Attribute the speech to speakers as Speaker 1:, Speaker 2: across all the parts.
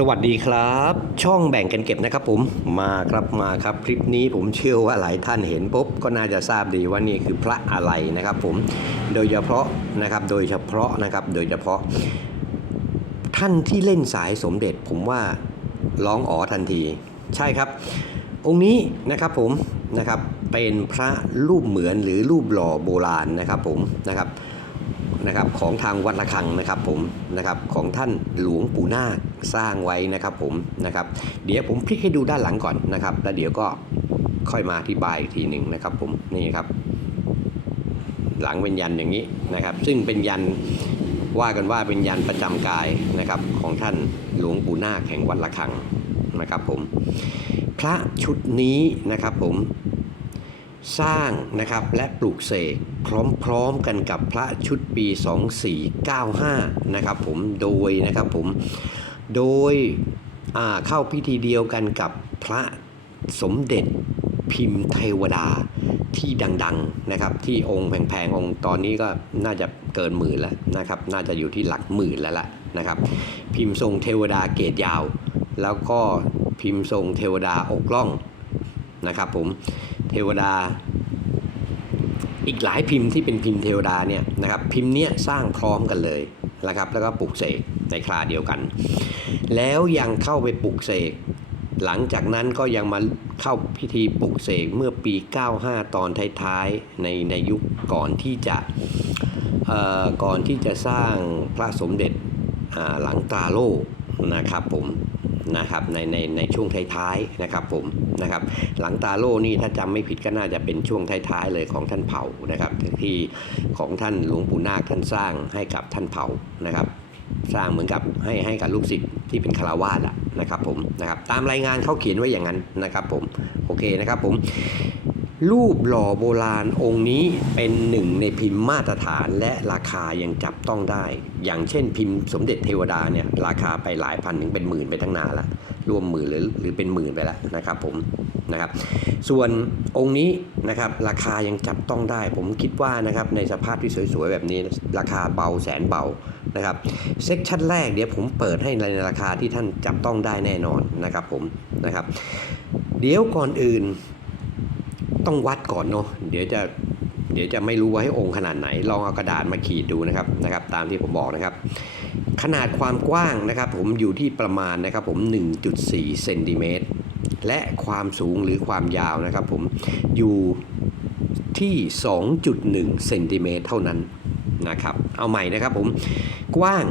Speaker 1: สวัสดีครับ ช่องแบ่งกันเก็บนะครับผมมาครับมาครับคลิปนี้ผมเชื่อว่าหลายท่านเห็นปุ๊บก็น่าจะทราบดีว่านี่คือพระอะไรนะครับผมโดยเฉพาะนะครับโดยเฉพาะนะครับโดยเฉพาะ ท่านที่เล่นสายสมเด็จผมว่าร้องอ๋อทันที ใช่ครับ องค์นี้นะครับผมนะครับเป็นพระรูปเหมือนหรือรูปหล่อโบราณนะครับผมนะครับ นะครับของทางวัดระฆังนะครับผมนะครับของท่านหลวงปู่นาคสร้างไว้นะครับผมนะครับเดี๋ยวผมพลิกให้ดูด้านหลังก่อนนะครับ แล้วเดี๋ยวก็ค่อยมาอธิบายอีกทีหนึ่งนะครับผมนี่ครับ หลังเป็นยันอย่างนี้นะครับ ซึ่งเป็นยันว่ากันว่าเป็นยันประจำกายนะครับของท่านหลวงปู่นาคแห่งวัดระฆังนะครับผมพระชุดนี้นะครับผม สร้างนะครับและปลูกเสกพร้อมๆกันกับพระชุดปี 2495 นะครับผมโดยนะครับผมโดยเข้าพิธีเดียวกันกับพระสมเด็จพิมพ์เทวดาที่ดังๆนะครับที่องค์แพงๆองค์ตอนนี้ก็น่าจะเกินหมื่นแล้วนะครับน่าจะอยู่ที่หลักหมื่นแล้วล่ะนะครับ พิมพ์ทรงเทวดาเกตยาว แล้วก็พิมพ์ทรงเทวดาอกล่องนะครับผม เทวดา อีกหลายพิมพ์ที่เป็นพิมพ์เทวดาเนี่ยนะครับพิมพ์เนี้ยสร้างพร้อมกันเลยนะครับแล้วก็ปลุกเสกในคราเดียวกัน แล้วยังเข้าไปปลุกเสกหลังจากนั้นก็ยังมาเข้าพิธีปลุกเสกเมื่อปี 95 ตอนท้ายๆ ในในยุคก่อนที่จะเอ่อก่อนที่จะสร้างพระสมเด็จหลังตาโลนะครับผม นะครับในในในช่วงท้ายๆนะครับผมนะครับหลังตาโล่นี่ถ้าจำไม่ผิดก็น่าจะเป็นช่วงท้ายๆเลยของท่านเผานะครับที่ของท่านหลวงปู่นาคท่านสร้างให้กับท่านเผานะครับสร้างเหมือนกับให้ให้กับลูกศิษย์ที่เป็นคารวาสอะนะครับผมนะครับตามรายงานเขาเขียนไว้อย่างนั้นนะครับผมโอเคนะครับผม รูปหล่อโบราณองค์นี้เป็นหนึ่งในพิมพ์มาตรฐานและราคายังจับต้องได้ อย่างเช่นพิมพ์สมเด็จเทวดาเนี่ยราคาไปหลายพันถึงเป็นหมื่นไปตั้งนานละรวมหมื่นหรือหรือเป็นหมื่นไปแล้วนะครับผมนะครับ ส่วนองค์นี้นะครับราคายังจับต้องได้ ผมคิดว่านะครับในสภาพที่สวยๆแบบนี้ราคาเบาแสนเบานะครับเซกชันแรกเดี๋ยวผมเปิดให้ในราคาที่ท่านจับต้องได้แน่นอนนะครับผมนะครับ เดี๋ยวก่อนอื่น ต้องวัดก่อนเนาะเดี๋ยวจะเดี๋ยวจะไม่รู้ว่าให้องค์ขนาดไหน ลองเอากระดาษมาขีดดูนะครับนะครับ ตามที่ผมบอกนะครับ ขนาดความกว้างนะครับ ผมอยู่ที่ประมาณนะครับ ผม 1.4เซนติเมตรและความสูงหรือความยาวนะครับ ผมอยู่ที่ 2.1เซนติเมตรเท่านั้นนะครับ เอาใหม่นะครับผมกว้าง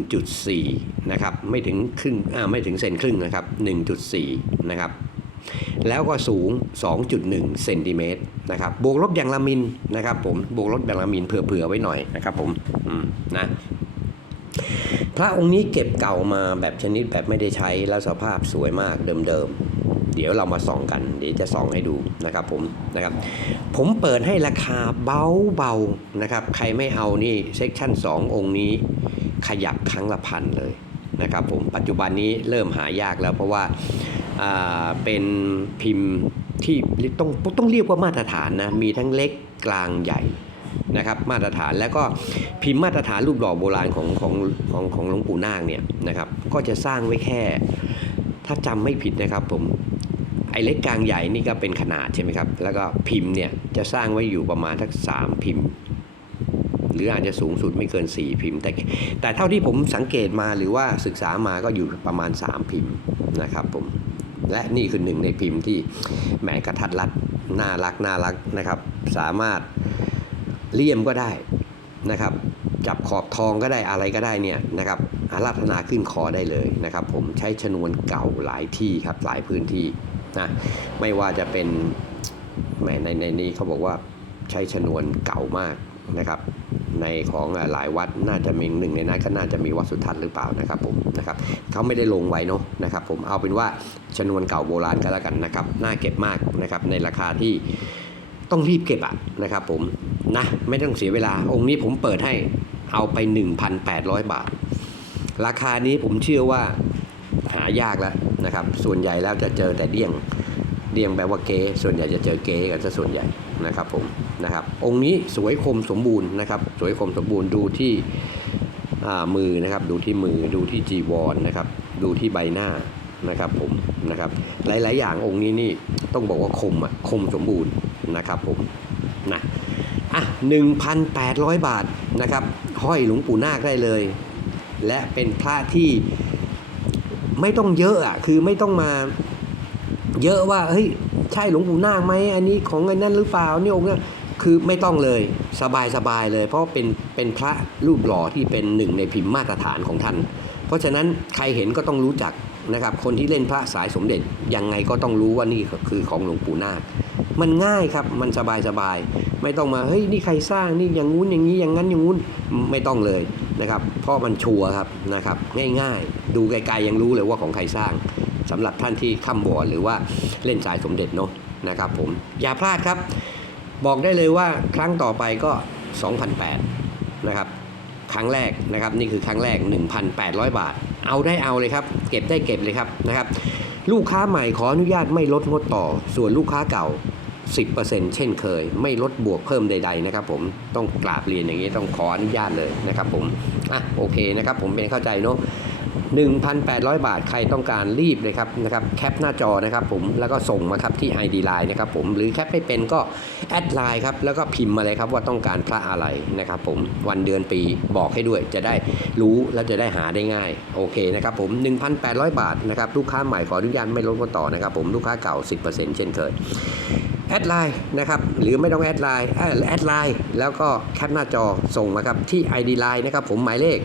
Speaker 1: 1.4 นะครับ ไม่ถึงครึ่งอ่าไม่ถึงเซนครึ่งนะครับ 1.4 นะครับ แล้วก็สูง 2.1 เซนติเมตรนะครับบวกลบอย่างละมิลนะครับผมบวกลบอย่างละมิลเผื่อๆไว้หน่อยนะครับผมอืมนะพระองค์นี้เก็บเก่ามาแบบชนิดแบบไม่ได้ใช้แล้วสภาพสวยมากเดิมๆ เดี๋ยวเรามาส่องกัน เดี๋ยวจะส่องให้ดูนะครับผมนะครับ ผมเปิดให้ราคาเบาๆนะครับ ใครไม่เอานี่เซ็กชั่น 2 องค์นี้ ขยับครั้งละพันเลยนะครับผมปัจจุบันนี้เริ่มหายากแล้วเพราะว่า เป็นพิมพ์ที่ต้องต้องเรียกว่ามาตรฐานนะมีทั้งเล็กกลางใหญ่นะครับมาตรฐานแล้วก็พิมพ์มาตรฐานรูปหล่อโบราณของของของของหลวงปู่นาคเนี่ยนะครับก็จะสร้างไว้แค่ ถ้าจำไม่ผิดนะครับผมไอ้เล็กกลางใหญ่นี่ก็เป็นขนาดใช่ไหมครับแล้วก็พิมพ์เนี่ยจะสร้างไว้อยู่ประมาณทักสามพิมพ์ หรืออาจจะสูงสุดไม่เกิน 4 พิมพ์ แต่แต่เท่าที่ผมสังเกตมาหรือว่าศึกษามาก็อยู่ประมาณ 3 พิมพ์นะครับผม และนี่คือหนึ่งในพิมพ์ที่แหมกระทัดรัดน่ารักน่ารักนะครับ สามารถเลี่ยมก็ได้นะครับ จับขอบทองก็ได้อะไรก็ได้เนี่ยนะครับอาราธนาขึ้นคอได้เลยนะครับ ผมใช้ชนวนเก่าหลายที่ครับหลายพื้นที่นะไม่ว่าจะเป็นแหมในในนี้เขาบอกว่าใช้ชนวนเก่ามาก นะครับ ในของหลายวัดน่าจะมีหนึ่งในนั้นก็น่าจะมีวัดสุทัศน์หรือเปล่านะครับผมนะครับเขาไม่ได้ลงไว้เนาะนะครับผมเอาเป็นว่าชนวนเก่าโบราณก็แล้วกันนะครับน่าเก็บมากนะครับในราคาที่ต้องรีบเก็บอะนะครับผมนะไม่ต้องเสียเวลา องค์นี้ผมเปิดให้เอาไป 1,800 บาท ราคานี้ผมเชื่อว่าหายากแล้วนะครับ ส่วนใหญ่แล้วจะเจอแต่เดี้ยง เดี้ยงแปลว่าเก๊ส่วนใหญ่จะเจอเก๊กันซะส่วนใหญ่นะครับผม นะครับ องค์นี้สวยคมสมบูรณ์นะครับ สวยคมสมบูรณ์ดูที่มือนะครับ ดูที่มือดูที่จีวรนะครับ ดูที่ใบหน้านะครับผมนะครับ หลาย ๆ อย่างองค์นี้นี่ต้องบอกว่าคมอะคมสมบูรณ์นะครับผมนะอะ1,800 บาทนะครับ ห้อยหลวงปู่นาคได้เลย และเป็นพระที่ไม่ต้องเยอะอะคือไม่ต้องมาเยอะว่าเฮ้ยใช่หลวงปู่นาคไหมอันนี้ของไอ้นั่นหรือเปล่านี่องค์นั้น คือไม่ต้องเลยสบายสบายเลย เพราะเป็นเป็นพระรูปหล่อที่เป็นหนึ่งในพิมพ์มาตรฐานของท่าน เพราะฉะนั้นใครเห็นก็ต้องรู้จักนะครับคนที่เล่นพระสายสมเด็จยังไงก็ต้องรู้ว่านี่คือของหลวงปู่นาคมันง่ายครับมันสบายสบายไม่ต้องมาเฮ้ยนี่ใครสร้างนี่อย่างงู้นอย่างนี้อย่างนั้นอย่างงู้นไม่ต้องเลยนะครับเพราะมันชัวร์ครับนะครับง่ายๆ ดูไกลๆยังรู้เลยว่าของใครสร้างสำหรับท่านที่ข้ามวอหรือว่าเล่นสายสมเด็จเนาะนะครับผมอย่าพลาดครับ บอกได้เลยว่าครั้งต่อไปก็ 2,008นะครับครั้งแรกนะครับนี่คือครั้งแรก 1,800 บาท เอาได้เอาเลยครับ เก็บได้เก็บเลยครับนะครับ ลูกค้าใหม่ขออนุญาตไม่ลดงดต่อ ส่วนลูกค้าเก่า 10%เช่นเคย ไม่ลดบวกเพิ่มใด ๆ นะครับ ผมต้องกราบเรียนอย่างนี้ต้องขออนุญาตเลยนะครับ ผมอะโอเคนะครับ ผมเป็นเข้าใจเนาะ 1,800 บาทใครต้องการรีบเลยครับนะครับแคปหน้าจอนะครับผมแล้วก็ส่งมาครับที่ ID Line นะครับผมหรือแคปไม่เป็นก็แอดไลน์ครับแล้วก็พิมพ์มาเลยครับว่าต้องการพระอะไรนะครับผมวันเดือนปีบอกให้ด้วยจะได้รู้แล้วจะได้หาได้ง่ายโอเคนะครับผม 1,800 บาทนะครับลูกค้าใหม่ขออนุญาตไม่ลดก็ต่อนะครับผมลูกค้าเก่า 10%เช่นเคย แอดไลน์นะครับหรือไม่ต้องแอดไลน์แอดไลน์แล้วก็แคปหน้าจอส่งมาครับที่ ID Line นะครับผมหมายเลข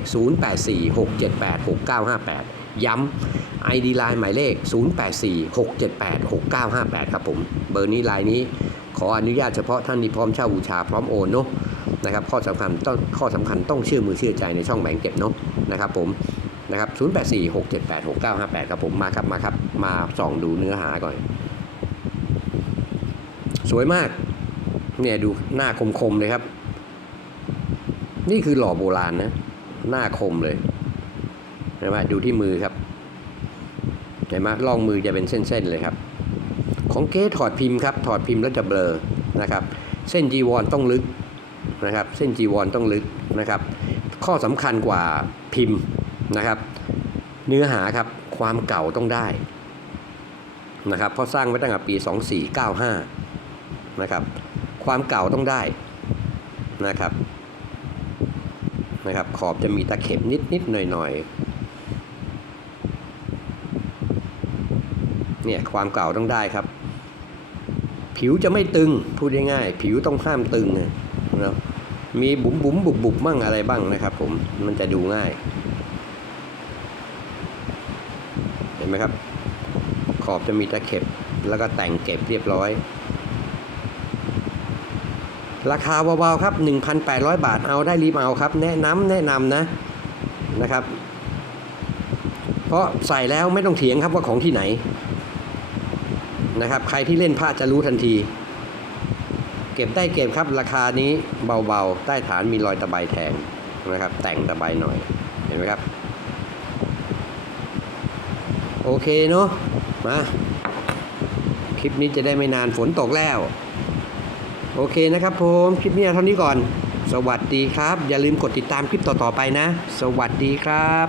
Speaker 1: 0846786958 ย้ำ ID Line หมายเลข 0846786958 ครับผมเบอร์นี้ไลน์นี้ขออนุญาตเฉพาะท่านที่พร้อมเช่าบูชาพร้อมโอนเนาะนะครับข้อสำคัญต้องข้อสำคัญต้องเชื่อมือเชื่อใจในช่องแบ่งเก็บเนาะนะครับผมนะครับ 0846786958 ครับผมมาครับมาครับ มาส่องดูเนื้อหาก่อน สวยมาก เนี่ยดูหน้าคมๆเลยครับ นี่คือหล่อโบราณนะ หน้าคมเลยเห็นไหมดูที่มือครับเห็นไหมล่องมือจะเป็นเส้นๆเลยครับ ของเก๊ถอดพิมพ์ครับ ถอดพิมพ์แล้วจะเบลอนะครับ เส้นจีวรต้องลึกนะครับ เส้นจีวรต้องลึกนะครับ ข้อสำคัญกว่าพิมพ์นะครับ เนื้อหาครับความเก่าต้องได้นะครับเพราะสร้างไว้ตั้งแต่ปี 2495 นะครับ ความเก่าต้องได้นะครับนะครับ ขอบจะมีตะเข็บนิดนิดหน่อยหน่อยเนี่ยความเก่าต้องได้ครับ ผิวจะไม่ตึงพูดง่ายๆผิวต้องห้ามตึงนะเนาะมีบุ๋มบุ๋มบุบบุบมั่งอะไรบ้างนะครับ ผมมันจะดูง่าย เห็นไหมครับ ขอบจะมีตะเข็บแล้วก็แต่งเก็บเรียบร้อย ราคาเบาๆครับ 1,800 บาทเอาได้รีบเอาครับ แนะนำแนะนำนะนะครับ เพราะใส่แล้วไม่ต้องเถียงครับว่าของที่ไหนนะครับ ใครที่เล่นผ้าจะรู้ทันที เก็บได้เก็บครับ ราคานี้เบาๆ ใต้ฐานมีรอยตะไบแทงนะครับ แต่งตะไบหน่อยเห็นไหมครับ โอเคเนาะมาคลิปนี้จะได้ไม่นานฝนตกแล้ว โอเคนะครับผมคลิปนี้เอาเท่านี้ก่อน สวัสดีครับ อย่าลืมกดติดตามคลิปต่อๆไปนะ สวัสดีครับ